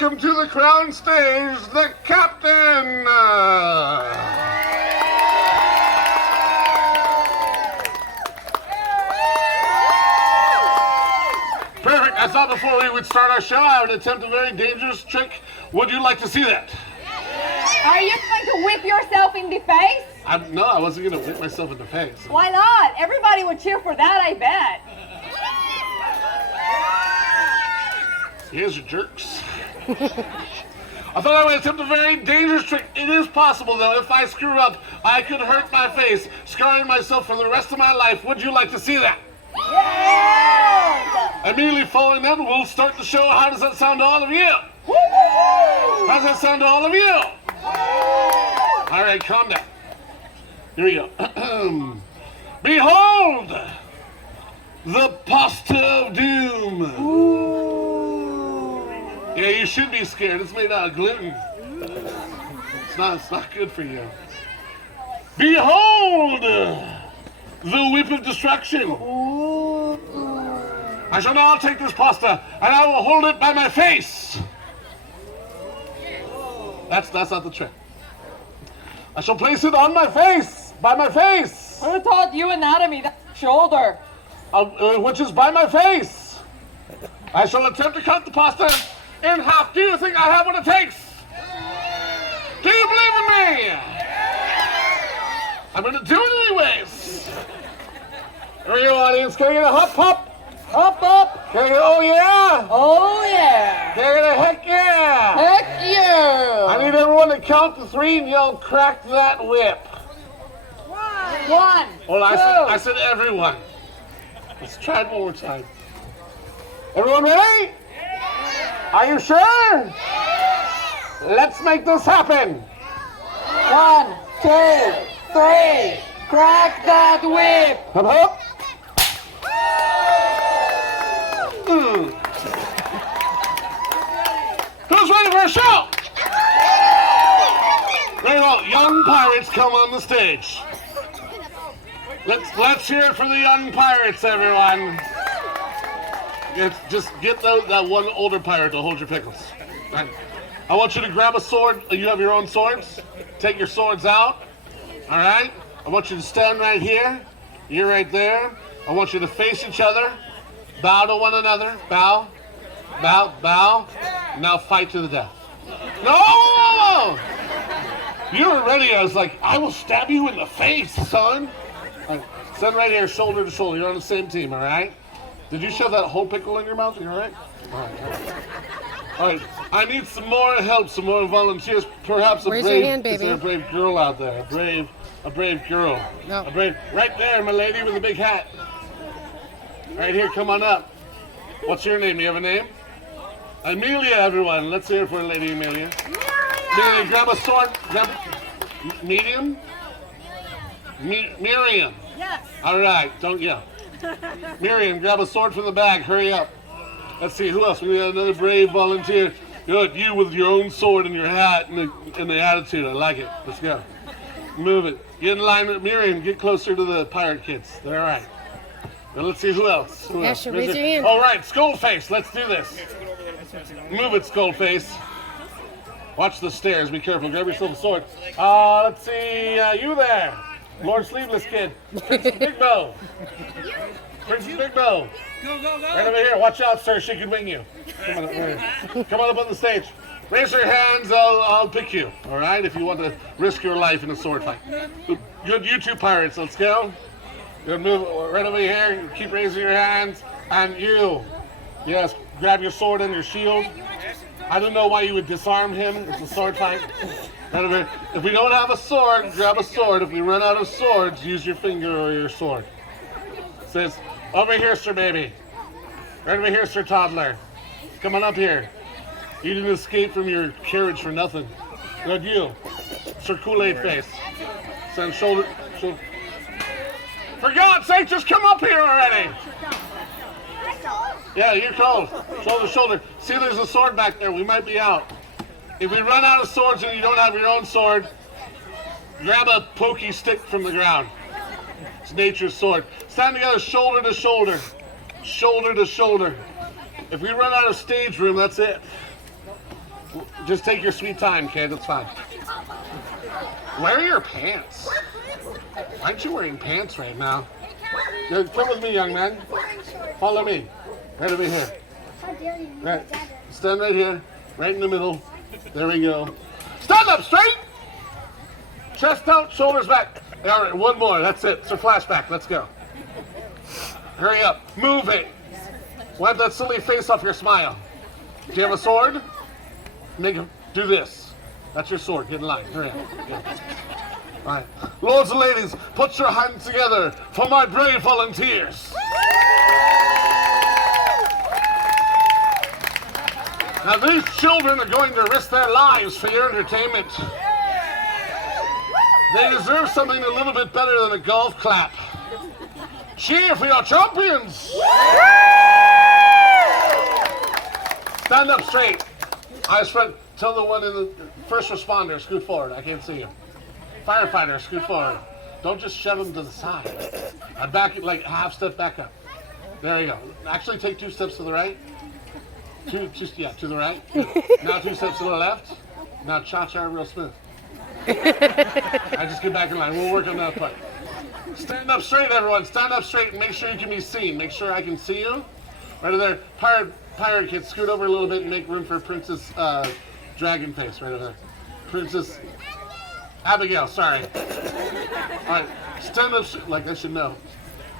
Welcome to the crown stage, the Captain! Perfect. I thought before we would start our show, I would attempt a very dangerous trick. Would you like to see that? Are you going to whip yourself in the face? No, I wasn't going to whip myself in the face. Why not? Everybody would cheer for that, I bet. Here's your jerks. I thought I would attempt a very dangerous trick. It is possible, though. If I screw up, I could hurt my face, scarring myself for the rest of my life. Would you like to see that? Yeah! Immediately following that, we'll start the show. How does that sound to all of you? How does that sound to all of you? All right, calm down. Here we go. Behold, the pasta of doom. Yeah, you should be scared. It's made out of gluten. It's not good for you. Behold, the whip of destruction. I shall now take this pasta and I will hold it by my face. That's not the trick. I shall place it on my face, by my face. Who taught you anatomy? That's shoulder. Which is by my face. I shall attempt to cut the pasta in half. Do you think I have what it takes? Do you believe in me? I'm going to do it anyways. Here we go, audience. Can I get a hop, hop? Up, up. Can I get, oh yeah? Oh, yeah. Can I get a heck yeah? Heck yeah. I need everyone to count to 3 and yell, crack that whip. 1, Well, 2. I said everyone. Let's try it one more time. Everyone ready? Are you sure? Let's make this happen. 1, 2, 3. Crack that whip. Hop, hop. Who's ready for a show? Very well, young pirates come on the stage. Let's hear it for the young pirates, everyone. Just get that one older pirate to hold your pickles. Right. I want you to grab a sword. You have your own swords. Take your swords out. All right? I want you to stand right here. You're right there. I want you to face each other. Bow to one another. Bow. Bow. Bow. Now fight to the death. No! You were ready. I was like, I will stab you in the face, son. Right. Stand right here, shoulder to shoulder. You're on the same team, all right? Did you shove that whole pickle in your mouth? You all right? All right. All right. I need some more help, some more volunteers. Perhaps a Raise brave, your hand, baby. Is there a brave girl out there? A brave girl. No. A brave, right there, my lady with the big hat. Right here, come on up. What's your name? You have a name? Amelia, everyone. Let's hear it for Lady Amelia. Amelia, grab a sword. Grab medium? Miriam. Yes. All right, don't yell. Miriam, grab a sword from the bag. Hurry up. Let's see, who else? We got another brave volunteer. Good, you with your own sword and your hat and the attitude. I like it. Let's go. Move it. Get in line with Miriam. Get closer to the pirate kids. They're all right. Now let's see, who else? Who else? Asher, raise your hand. All right, Skullface. Let's do this. Move it, Skullface. Watch the stairs. Be careful. Grab yourself a sword. Let's see. You there. Lord Sleeveless Kid. Princess Big Bow. Princess Big Bow. Go, go, go. Right over here. Watch out, sir. She can wing you. Come on up, right here. Come on up on the stage. Raise your hands. I'll pick you. All right? If you want to risk your life in a sword fight. Good, you two pirates. Let's go. Good, move right over here. Keep raising your hands. And you. Yes, grab your sword and your shield. I don't know why you would disarm him. It's a sword fight. Right over here. If we don't have a sword, grab a sword. If we run out of swords, use your finger or your sword. It says, over here, sir baby. Right over here, sir toddler. Come on up here. You didn't escape from your carriage for nothing. Good, you. Sir Kool-Aid face. Send shoulder. For God's sake, just come up here already. Yeah, you're cold. Shoulder to shoulder. See, there's a sword back there. We might be out. If we run out of swords and you don't have your own sword, grab a pokey stick from the ground. It's nature's sword. Stand together, shoulder to shoulder. Shoulder to shoulder. If we run out of stage room, that's it. Just take your sweet time, kid. It's fine. Wear your pants. Why aren't you wearing pants right now? No, come with me, young man. Follow me. Right over here. How dare you? Right. Stand right here. Right in the middle. There we go. Stand up straight. Chest out, shoulders back. All right, one more. That's it. It's a flashback. Let's go. Hurry up. Move it. Wipe that silly face off your smile. Do you have a sword? Do this. That's your sword. Get in line. Hurry up. Yeah. All right. Lords and ladies, put your hands together for my brave volunteers. Now these children are going to risk their lives for your entertainment. They deserve something a little bit better than a golf clap. Cheer for your champions! Stand up straight. Eyes front. Tell the one in the first responder, scoot forward. I can't see you. Firefighter, scoot forward. Don't just shove them to the side. I'd back it like half step back up. There you go. Actually take 2 steps to the right. To the right. Now 2 steps to the left. Now cha-cha real smooth. I just get back in line. We'll work on that part. Stand up straight, everyone. Stand up straight and make sure you can be seen. Make sure I can see you. Right over there. Pirate kid, scoot over a little bit and make room for Princess Dragon Face. Right over there. Princess Abigail, sorry. All right. Stand up like I should know.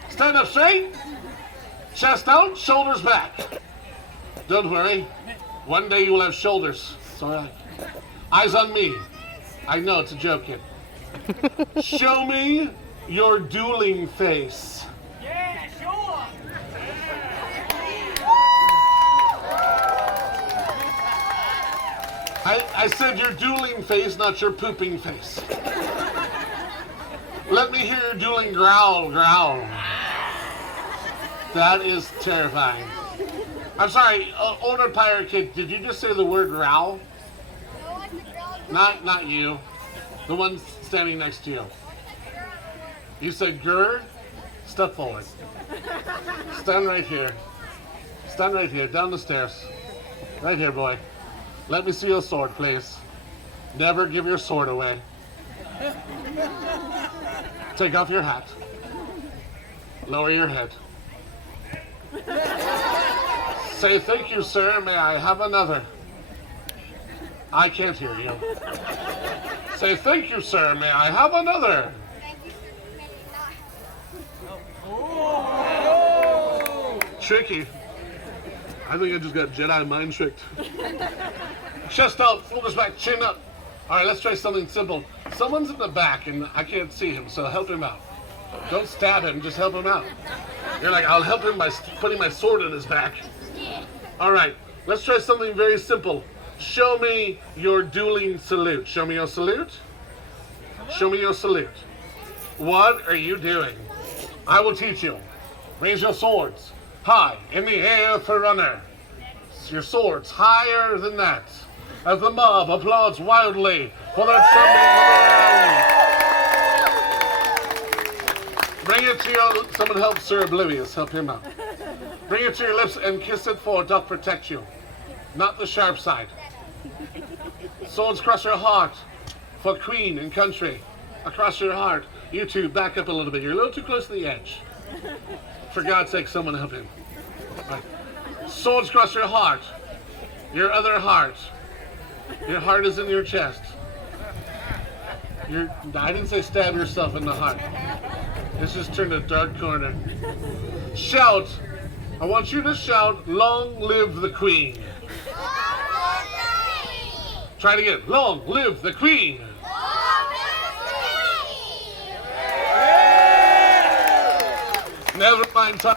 Stand up straight. Chest out, shoulders back. Don't worry. One day you will have shoulders. It's all right. Eyes on me. I know it's a joke, kid. Show me your dueling face. Yeah, sure. I said your dueling face, not your pooping face. Let me hear your dueling growl. That is terrifying. I'm sorry, older pirate kid, did you just say the word growl? Not you. The one standing next to you. You said grr? Step forward. Stand right here. Stand right here, down the stairs. Right here, boy. Let me see your sword, please. Never give your sword away. Take off your hat. Lower your head. Say, thank you, sir. May I have another? I can't hear you. Say, thank you, sir. May I have another? Tricky. I think I just got Jedi mind tricked. Chest out, shoulders back, chin up. All right, let's try something simple. Someone's in the back and I can't see him, so help him out. Don't stab him, just help him out. You're like, I'll help him by putting my sword in his back. All right, let's try something very simple. Show me your dueling salute. Show me your salute. Show me your salute. What are you doing? I will teach you. Raise your swords high in the air for runner. Your swords higher than that. As the mob applauds wildly for their trembling. Bring it to your... Someone help Sir Oblivious. Help him out. Bring it to your lips and kiss it, for it doth protect you. Not the sharp side. Swords cross your heart for queen and country. Across your heart. You two, back up a little bit. You're a little too close to the edge. For God's sake, someone help him. Right. Swords cross your heart. Your other heart. Your heart is in your chest. I didn't say stab yourself in the heart. This just turned a dark corner. Shout. I want you to shout, long live the queen. Try it again. Long live the queen. Never mind time.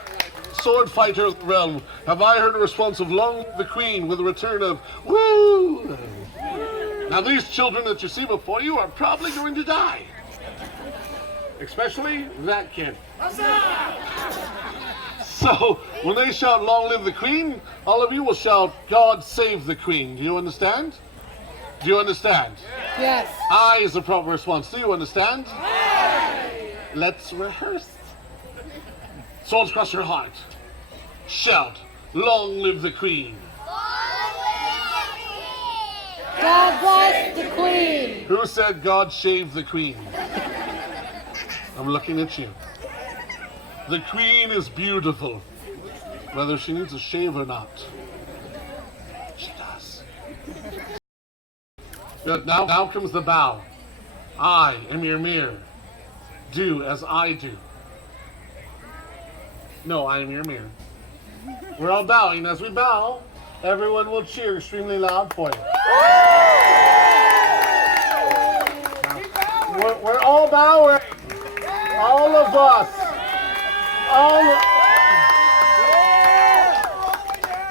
Sword fighter of the realm. Have I heard a response of long live the queen with a return of woo? Now these children that you see before you are probably going to die. Especially that kid. So when they shout long live the queen, all of you will shout God save the queen. Do you understand? Do you understand? Yes. I is the proper response. Do you understand? Let's rehearse. Swords cross your heart. Shout, long live the queen. the queen. Who said God shaved the queen? I'm looking at you. The queen is beautiful, whether she needs a shave or not. She does. Good, now comes the bow. I am your mirror. Do as I do. No, I am your mirror. We're all bowing. As we bow, everyone will cheer extremely loud for you. We're all bowing. All of us.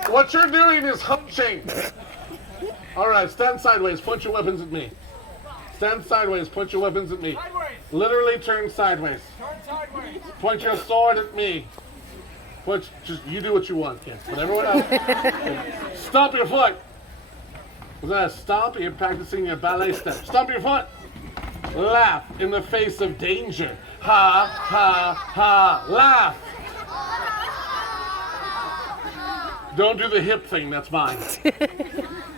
What you're doing is hunching. All right, stand sideways. Point your weapons at me. Stand sideways. Point your weapons at me. Literally turn sideways. Point your sword at me. Just you do what you want, kid. But everyone else, stomp your foot. Was that a stomp? You're practicing your ballet step. Stomp your foot. Laugh in the face of danger. Ha, ha, ha. Laugh. Don't do the hip thing. That's mine.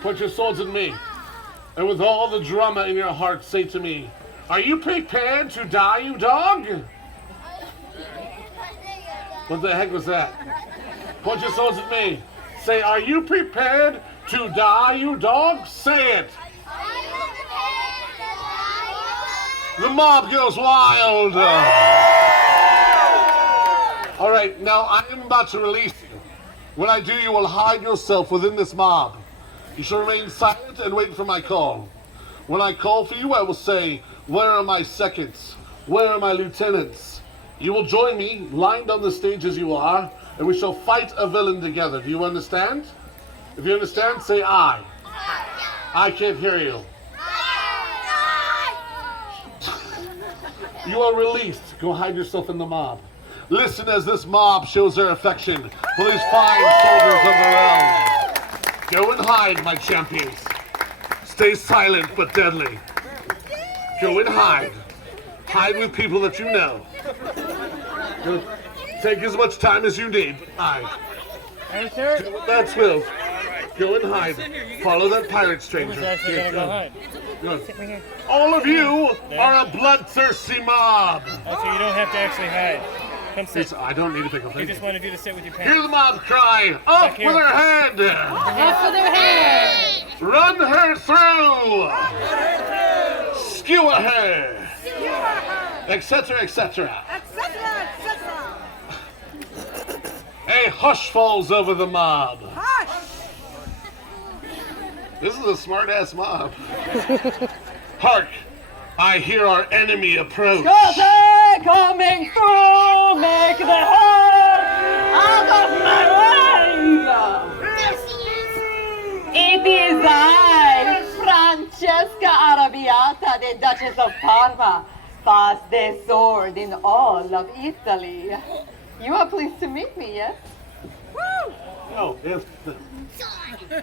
Put your swords at me. And with all the drama in your heart, say to me, are you prepared to die, you dog? What the heck was that? Point your swords at me. Say, are you prepared to die, you dog? Say it. The mob goes wild. All right, now I am about to release you. When I do, you will hide yourself within this mob. You shall remain silent and wait for my call. When I call for you, I will say, where are my seconds? Where are my lieutenants? You will join me, lined on the stage as you are, and we shall fight a villain together. Do you understand? If you understand, say I. I can't hear you. You are released. Go hide yourself in the mob. Listen as this mob shows their affection for these fine soldiers of their own. Go and hide, my champions. Stay silent but deadly. Go and hide. Hide with people that you know. Take as much time as you need, but hide. Do what that's will. Go and hide. Follow that pirate stranger. Good. All of you are a bloodthirsty mob. Oh, so you don't have to actually hide. Come sit. I don't need to pick a You thing. just want to do the sit with your pants. Hear the mob cry, up with her head. Up with her head. Run her through. Skewer her. Etc., etc. A hush falls over the mob. This is a smart-ass mob. Hark! I hear our enemy approach. Coming through, make the heart out of my way. It is I, Francesca Arrabbiata, the Duchess of Parma, fastest sword in all of Italy. You are pleased to meet me, yes? Woo! Oh, yes.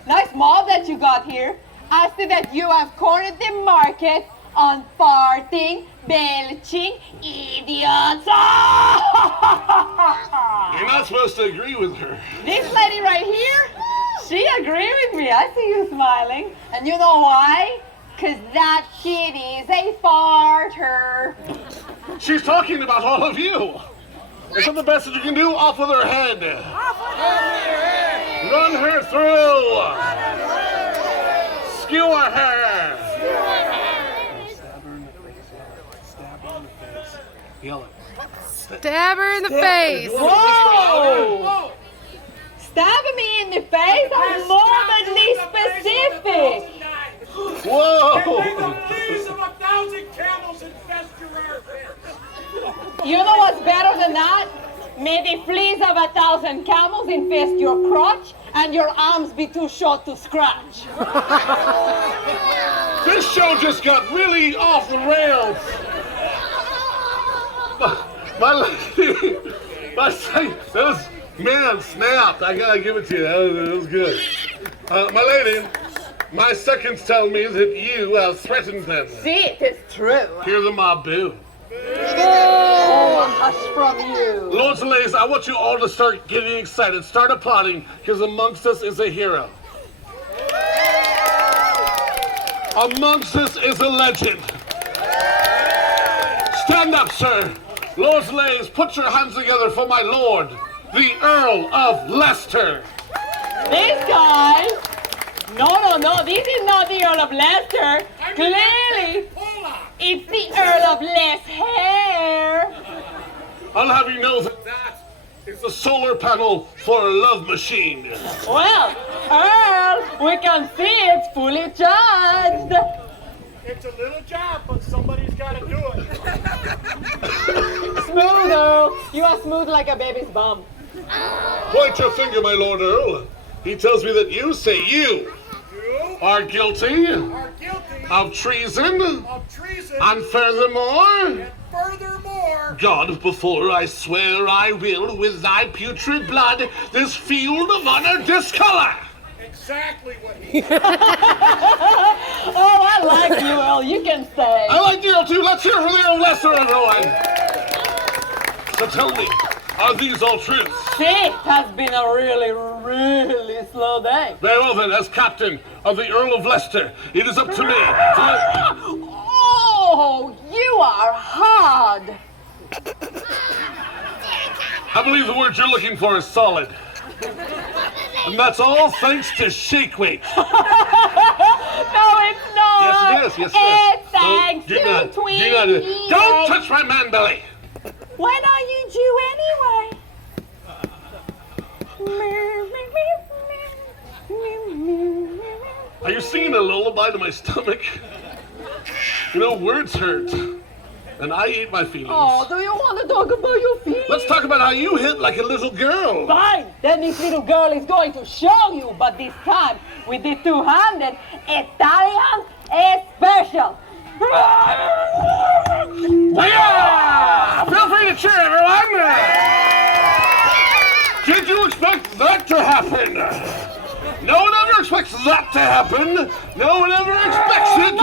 Nice mob that you got here. I see that you have cornered the market on farting, belching idiots. You're not supposed to agree with her. This lady right here, she agreed with me. I see you smiling. And you know why? Because that kid is a farter. She's talking about all of you. Is that the best that you can do? Off with her head. Run her through. Skewer her. Stab her in the face. Stab her in the face. Yell it. Stab her in the face. Whoa! Stabbing me in the face? I'm morbidly specific. Whoa! You know what's better than that? May the fleas of 1,000 camels infest your crotch and your arms be too short to scratch. This show just got really off the rails. My lady, that was, man, snap. I gotta give it to you. That was good. My lady, my seconds tell me that you have threatened them. See, it is true. Hear the mob boo. Oh, hush from you. Lords and ladies, I want you all to start getting excited. Start applauding, because amongst us is a hero. amongst us is a legend. Stand up, sir. Lords Lays, put your hands together for my lord, the Earl of Leicester. This guy? No, this is not the Earl of Leicester. Clearly, it's the Earl of Less Hair. I'll have you know that is the solar panel for a love machine. Well, Earl, we can see it's fully charged. It's a little job, but somebody's got to do it. Smooth, Earl. You are smooth like a baby's bum. Point your finger, my Lord Earl. He tells me that you say you are guilty Are guilty of treason, of treason and furthermore, furthermore, God, before I swear I will, with thy putrid blood, this field of honor discolor. exactly what he Oh, I like you, Earl. You can stay. I like you too. Let's hear from the Earl of Leicester, everyone. So tell me, are these all truths? It has been a really slow day. Very well then, as captain of the Earl of Leicester, it is up to me to... Oh, you are hard. I believe the word you're looking for is solid. And that's all thanks to shake weight. No, it's not. Yes, it is. Yes, it is. It's thanks Do to not- Tweety. do not- Don't touch my man belly. When are you due anyway? Are you singing a lullaby to my stomach? You know, words hurt. And I eat my feelings. Oh, do you want to talk about your feelings? Let's talk about how you hit like a little girl. Fine, then this little girl is going to show you, but this time with the two-handed Italian special. Yeah! Feel free to cheer, everyone. Did you expect that to happen? No one ever expects that to happen. No one ever expects it.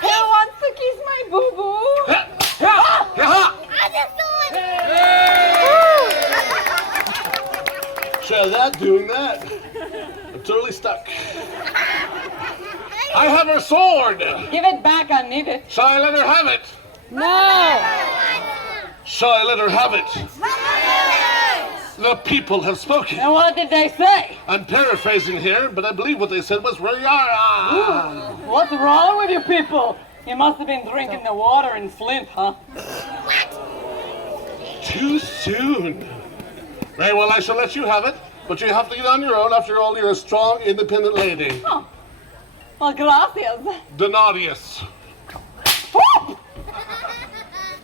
Who wants to kiss my boo-boo? Try that, doing that. I'm totally stuck. I have her sword. Give it back, I need it. Shall I let her have it? No! Shall I let her have it? The people have spoken. And what did they say? I'm paraphrasing here, but I believe what they said was "Rayara." What's wrong with you people? You must have been drinking the water in Flint, huh? Too soon. Very well, I shall let you have it, but you have to get on your own. After all, you're a strong, independent lady. Oh. Well, gracias. Donatius. Whoop!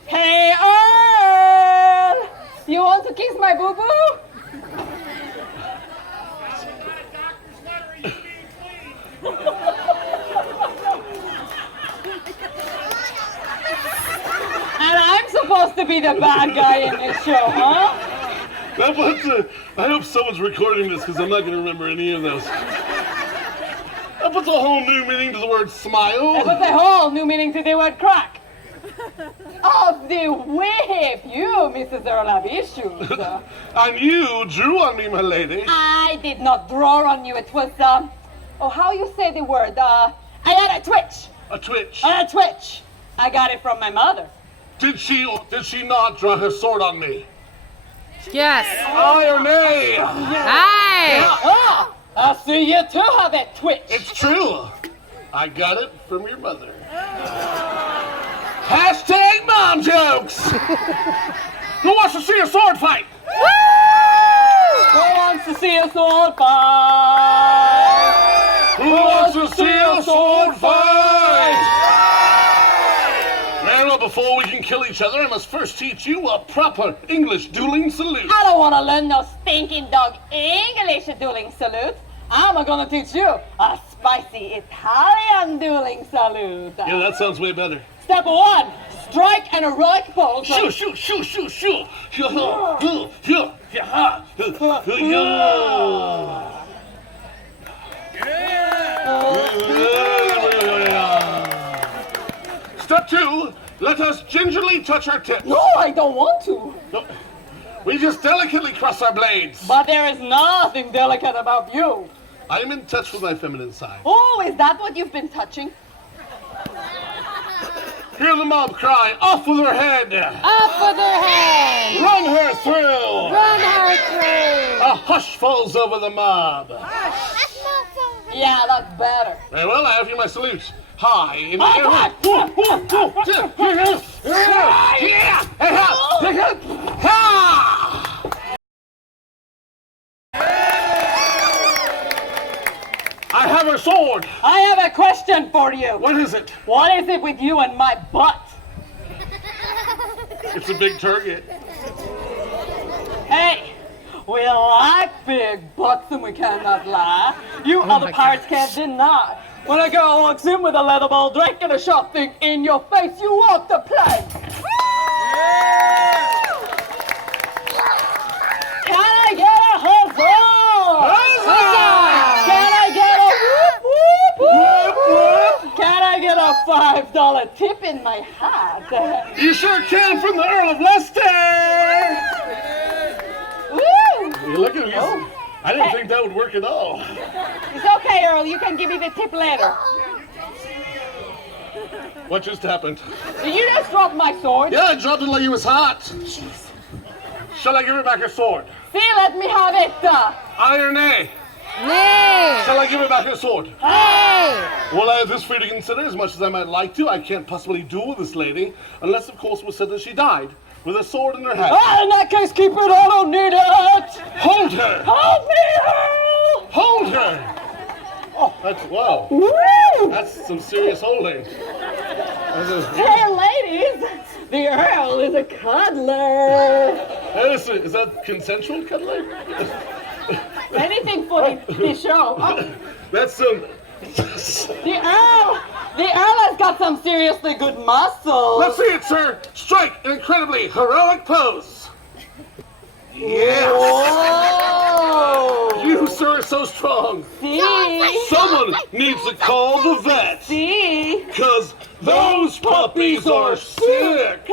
Hey, Earl! You want to kiss my boo-boo? And I'm supposed to be the bad guy in this show, huh? I hope someone's recording this because I'm not going to remember any of those. That puts a whole new meaning to the word That smile. puts a whole new meaning to the word crack. Of the whip, you, Mrs. Earl, have issues. And you drew on me, my lady. I did not draw on you. It was, how you say the word? I had a twitch. A twitch. I had a twitch. I got it from my mother. Did she not draw her sword on me? Yes. Aye or nay? Aye. Ah, I see you too have a twitch. It's true. I got it from your mother. Hashtag mom jokes. Who wants to see a sword fight? Who wants to see a sword fight? Who wants to see a sword fight? Very well, before we can kill each other, I must first teach you a proper English dueling salute. I don't want to learn no stinking dog English dueling salute. I'm gonna teach you a spicy Italian dueling salute. Yeah, that sounds way better. Step one, strike and a right pose. Shoo, shoo, shoo, shoo, shoo. Step two, let us gingerly touch our tips. No, I don't want to. No. We just delicately cross our blades. But there is nothing delicate about you. I am in touch with my feminine side. Oh, is that what you've been touching? Hear the mob cry, off with her head! Up with her head. Run her through! Run her through. A hush falls over the mob. Yeah, that's better. Very well, I have you my salute. High in the High air. five! I have her sword. I have a question for you. What is it? What is it with you and my butt? It's a big target. Hey, we like big butts and we cannot lie. You other pirates can't deny. When a girl walks in with a leather ball drink and a shot thing in your face, you walk the plank. Can I get a huzzah? Can I get a whoop, whoop, whoop? Can I get a $5 tip in my hat? You sure can, from the Earl of Leicester. Woo! You look at him. I didn't think that would work at all. It's okay, Earl. You can give me the tip later. What just happened? Did you just drop my sword? Yeah, I dropped it like it was hot. Shall I give her back her sword? See, let me have it. Aye or nay? Nay. Shall I give her back her sword? Hey. Well, I have this for you to consider. As much as I might like to, I can't possibly duel with this lady, unless, of course, it was said that she died with a sword in her hand. Ah, in that case, keep it. I don't need it. Hold her! Hold me, Earl. Hold her! Oh, that's, wow. Woo! That's some serious holding. Hey, ladies, the Earl is a cuddler. Hey, is that consensual cuddling? Anything for the show. Oh, That's some... the Earl has got some seriously good muscles. Let's see it, sir. Strike an incredibly heroic pose. Yes. Whoa. You, sir, are so strong. See? Someone needs to call the vet. See? Because those puppies are sick.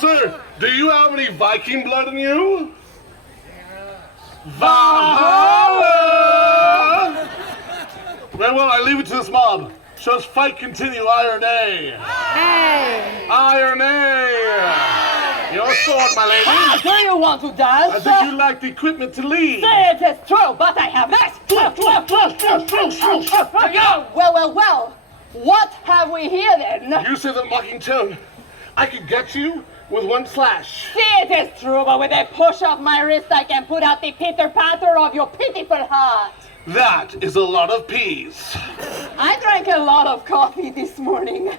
Sir, do you have any Viking blood in you? Valhalla! Very well, I leave it to this mob. Shall this fight continue, aye or nay? Hey. Aye or nay? Your sword, my lady. Ah, do you want to dance? I think you lack the equipment to lead. It is true, but I have this. Well. What have we here then? You say the mocking tone. I could get you with one slash. It is true, but with a push of my wrist, I can put out the pitter-patter of your pitiful heart. That is a lot of peas. I drank a lot of coffee this morning.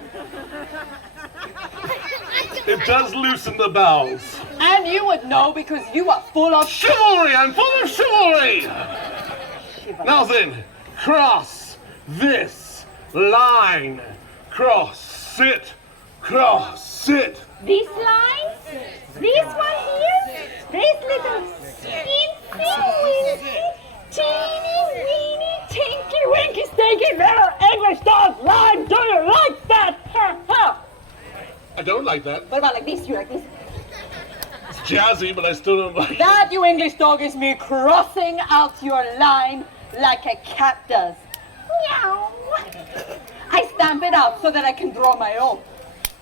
It does loosen the bowels. And you would know because you are full of Chivalry! I'm full of chivalry! Now then, cross this line. Cross it. Cross it. This line? This one here? This little teeny weeny tinky winky stinky little English dog line. Do you like that? I don't like that. What about like this? You like this? It's jazzy, but I still don't like it. That, you English dog, is me crossing out your line like a cat does. Meow. I stamp it out so that I can draw my own.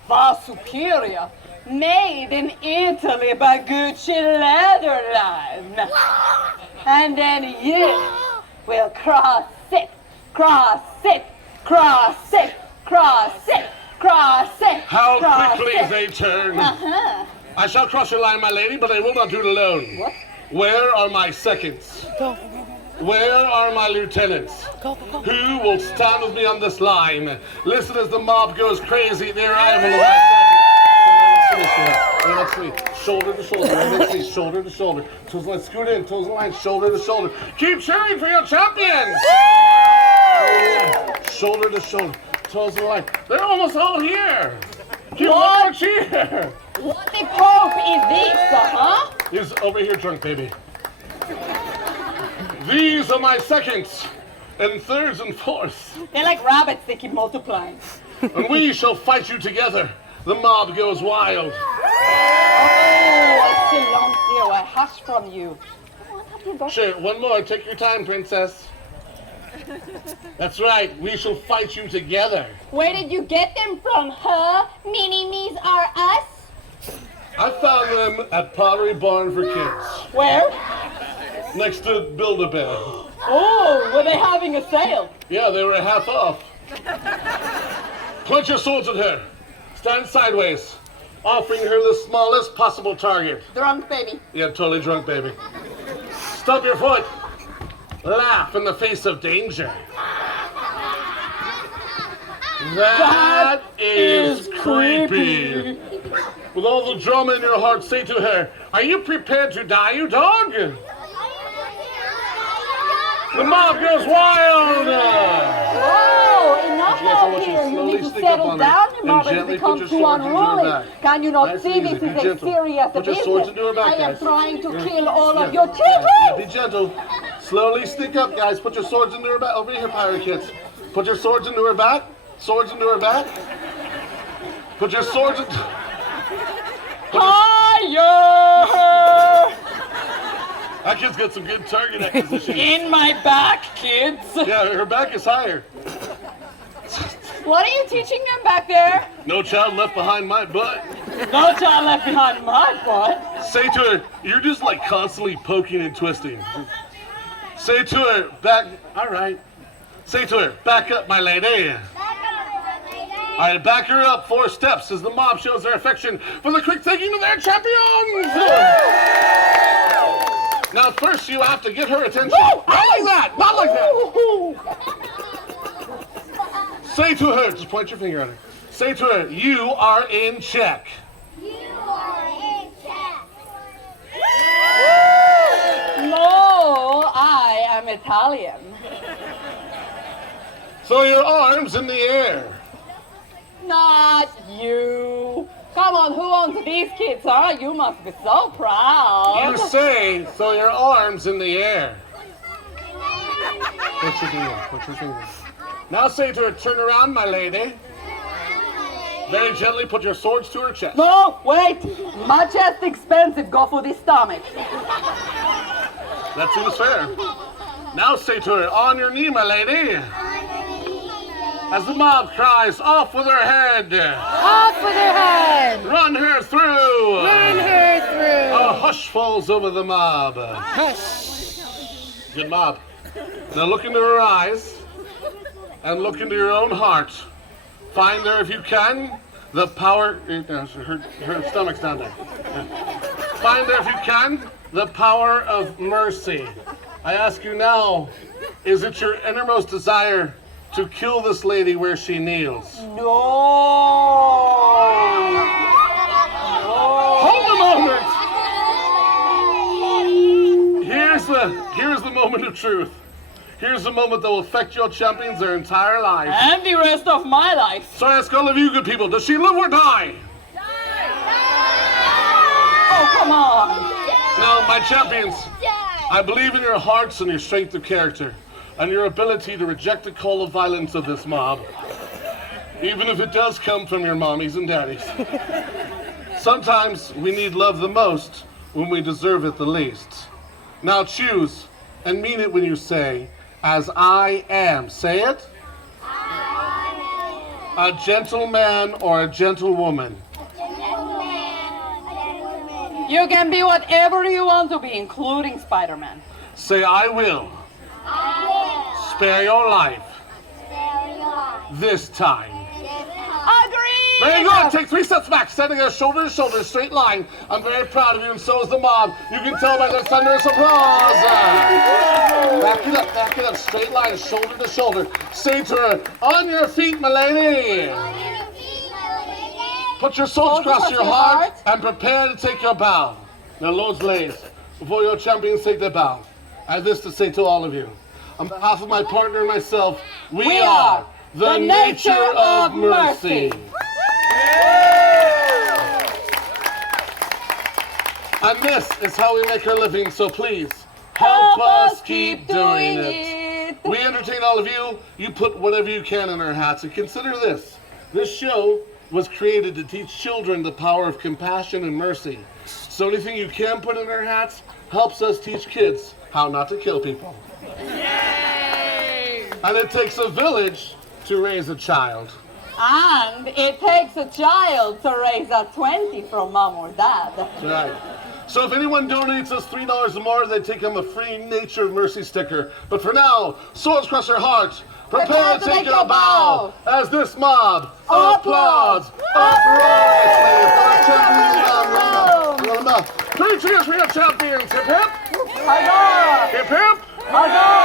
Far superior. Made in Italy by Gucci leather line. And then you will cross it, cross it, cross it, cross it, cross it. How cross quickly it. they turn. Uh-huh. I shall cross your line, my lady, but I will not do it alone. What? Where are my seconds? Go. Where are my lieutenants? Go. Who will stand with me on this line? Listen as the mob goes crazy at the arrival of my seconds. Let's see. Shoulder to shoulder. Let's see. Shoulder to shoulder. Toes line. Scoot in. Toes line. Shoulder to shoulder. Keep cheering for your champions. Shoulder to shoulder. Toes line. They're almost all here. Keep one more cheer. What the Pope is this, huh? He's over here, drunk baby. These are my seconds, and thirds and fourths. They're like rabbits, they keep multiplying. And we shall fight you together. The mob goes wild. Oh, a hush from you. Come on, have your go. Sure, one more. Take your time, princess. That's right. We shall fight you together. Where did you get them from, huh? Mini-me's are us? I found them at Pottery Barn for Kids, Where? next to Build-A-Bear. Oh, were they having a sale? Yeah, they were half off. Point your swords at her. Stand sideways, offering her the smallest possible target. Drunk baby. Yeah, totally drunk, baby. Stomp your foot. Laugh in the face of danger. That is creepy. With all the drama in your heart, say to her, are you prepared to die, you dog? The mob goes wild. Oh, enough Yes, I out want you to here. You slowly need to sneak up settle on her down. Your and mother has gently become put your too swords into her unruly. back. Can you not Nice see and this easy. is Be a gentle. serious Put your business? swords into her back, I am guys. trying to Yeah. kill all of Yeah. your children. Yeah, be gentle. Slowly sneak up, guys. Put your swords into her back. Over here, pirate kids. Put your swords into her back. Swords into her back. Put your swords into... Higher! That kid's got some good target acquisition. In my back, kids. Yeah, her back is higher. What are you teaching them back there? No child left behind my butt. No child left behind my butt. Say to her, you're just like constantly poking and twisting. Say to her, back, all right. Say to her, back up, my lady. All right, back her up 4 steps as the mob shows their affection for the quick taking of their champions. Now, first you have to get her attention. No, Not like that, not like that. Say to her, just point your finger at her. Say to her, you are in check. No, I am Italian. So your arms in the air. Not you. Come on, who owns these kids, huh? You must be so proud. You say, so your arms in the air. Put your finger, put your finger. Now say to her, turn around, my lady. Very gently put your swords to her chest. No, wait. My chest expensive. Go for the stomach. That seems fair. Now say to her, on your knee, my lady. As the mob cries, off with her head. Off with her head. Run her through. Run her through. A hush falls over the mob. Hush. Good mob. Now look into her eyes and look into your own heart. Find there, if you can, the power. Her stomach's down there. Find there, if you can, the power of mercy. I ask you now, is it your innermost desire to kill this lady where she kneels? No. Hold a moment! Here's the moment of truth. Here's the moment that will affect your champions their entire lives. And the rest of my life. So I ask all of you good people, does she live or die? Oh, come on. No, my champions, I believe in your hearts and your strength of character and your ability to reject the call of violence of this mob, even if it does come from your mommies and daddies. Sometimes we need love the most when we deserve it the least. Now choose and mean it when you say, as I am. Say it. A gentleman or a gentlewoman. You can be whatever you want to be, including Spider-Man. Say, I will spare your life this time. Agree! Very good. Take 3 steps back, standing there shoulder to shoulder, straight line. I'm very proud of you, and so is the mob. You can tell by the thunderous applause. Back it up, straight line, shoulder to shoulder. Say to her, on your feet, my lady. Put your swords across your heart and prepare to take your bow. Now, lords, ladies, before your champions take their bow, I have this to say to all of you. On behalf of my partner and myself, we are the nature of mercy. And this is how we make our living, so please, help us keep doing it. We entertain all of you. You put whatever you can in our hats. And consider this. This show was created to teach children the power of compassion and mercy. So anything you can put in our hats helps us teach kids how not to kill people. Yay! And it takes a village to raise a child. And it takes a child to raise a 20 from mom or dad. That's right. So if anyone donates us $3 or more, they take him a free Nature of Mercy sticker. But for now, swords cross your heart. Prepare to take your bow as this mob applauds uproariously for our champions on Roundup. 3 cheers for your champions. Hip hip. Huzzah! Hip hip. Huzzah!